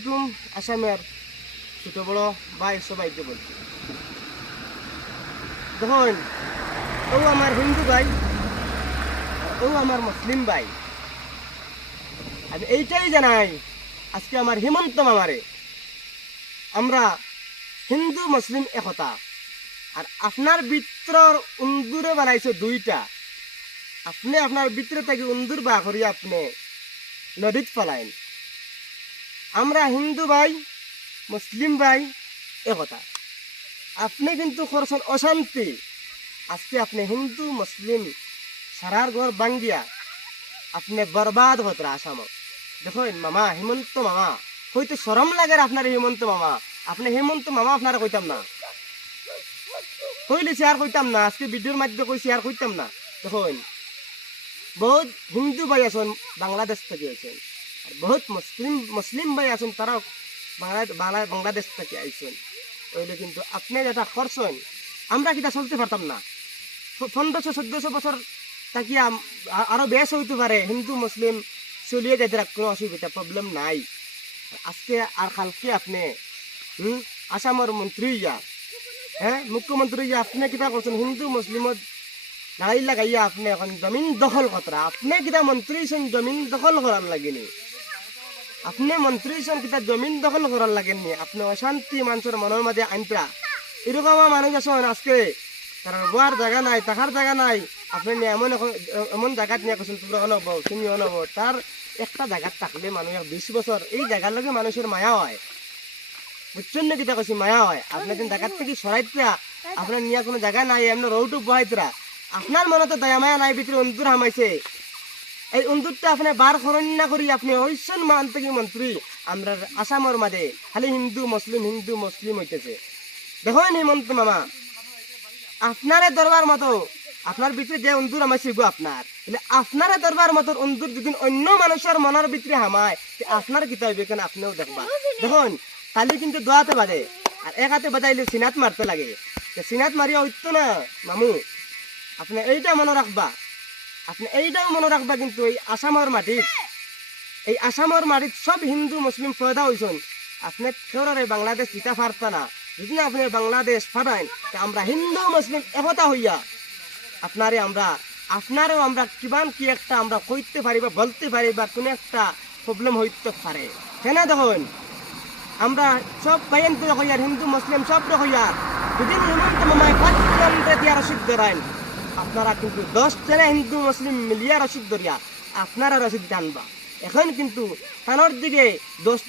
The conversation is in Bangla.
আলাইকুম আসামের ছোট বড় ভাই সবাইকে বলছি, দেখুন ও আমার হিন্দু ভাই, ও আমার মুসলিম ভাই। আমি এইটাই জানাই আজকে আমার হিমন্ত মামারে, আমরা হিন্দু মুসলিম একতা। আর আপনার ভিতর উন্দুরে বানাইছে দুইটা, আপনি আপনার ভিতরে থেকে উন্দুর বা করি আপনি নদীত ফেলাইন। আমরা হিন্দু ভাই মুসলিম ভাই একতা। আপনি কিন্তু করছেন অশান্তি, আজকে আপনি হিন্দু মুসলিম সারার ঘর বাঙ্গিয়া আপনি বরবাদ হতে আসাম। দেখুন মামা, হিমন্ত মামা হইতে শরম লাগে আপনার হিমন্ত মামা। আপনি হিমন্ত মামা আপনারা কইতাম না, কইলে শেয়ার কইতাম না, আজকে ভিডিওর মাধ্যমে কই শেয়ার কইতাম না। দেখুন বহুত হিন্দু ভাই আছেন বাংলাদেশ থেকে আছেন, আর বহুত মুসলিম ভাই আছেন তারাও বাংলাদেশ থেকে আইছেন। ওইলে কিন্তু আপনি যেটা করছেন আমরা কিটা চলতে পারতাম না। 1500-1400 বছর তাকিয়া আরো বেশ হইতে পারে, হিন্দু মুসলিম চলিয়ে যেতে কোনো অসুবিধা প্রবলেম নাই। আজকে আর কালকে আপনি আসামের মন্ত্রী ইয়া, হ্যাঁ মুখ্যমন্ত্রী ইয়া, আপনি কিটা করছেন হিন্দু মুসলিমত লড়াই লাগাইয়া আপনি এখন জমিন দখল কতরা। আপনি কিটা মন্ত্রী জমিন দখল করার লাগেনি, আপনি মন্ত্রী কিতা জমিন দখল করার লাগেননি। আপনি অশান্তি মানুষের মনের মাঝে আনতা। এরকম মানুষ আছেন আজকে তার বোয়ার জায়গা নাই, টাকার জায়গা নাই, আপনি এমন জায়গাত নিয়ে কৈছেন তোমরা অনব তুমি অনব। তার একটা জায়গাত থাকলে মানুষ 20 বছর এই জায়গার লগে মানুষের মায়া হয়, বুঝছেন না কিতা কৈছি মায়া হয়। আপনি দিন জায়গার থেকে সরাইতা আপনার নিয়ে কোনো জায়গা নাই, এমনি রৌটু বহাইতরা আপনার মনে তো দয়া মায়া নাই, ভিতরে অন্দুর হামাইছে। এই অন্দুরটা আপনি বার করেন না করি আপনি হইছেন মান থেকে মন্ত্রী। আমরা আসামের মাঝে খালি হিন্দু মুসলিম হইতেছে। দেখুন হিমন্ত মামা, আপনারে দরবার মতো আপনার ভিতরে যে অন্দুর হামাইছে গো আপনারে দরবার মতো অন্দুর যদি অন্য মানুষের মনের ভিতরে হামায় আপনার কিতা হইবে কেন আপনিও দেখবা। দেখুন কালি কিন্তু দোয়াতে বাজে, আর এক হাতে বাজাইলে সিনাত মারতে লাগে। সিনাত মারিয়া হইতো না মামু, আপনি এইটা মনে রাখবা, আপনি এইটাও মনে রাখবা। কিন্তু এই আসামের মাটিত সব হিন্দু মুসলিম পয়দা হয়েছেন। আপনি কেউরে বাংলাদেশ দিতে পারত না, যদি না আপনি বাংলাদেশ পাবেন আমরা হিন্দু মুসলিম একতা হইয়া আপনারও আমরা কিমান কি একটা আমরা কইতে পারি বা বলতে পারি বা কোনো একটা প্রবলেম হইতে পারে। হ্যাঁ না, দেখুন আমরা সব ভাইয়েন তো হইয়ার হিন্দু মুসলিম সব হইয়ার যদি হিমন্ত মামায় 5 জন দিয়া রসিদ ধরাইন, আপনারা কিন্তু 10 জনে হিন্দু মুসলিম মিলিয়া রসিদ ধরিয়া আপনারা রসিদ টানবা। এখন কিন্তু তানোর দিকে 10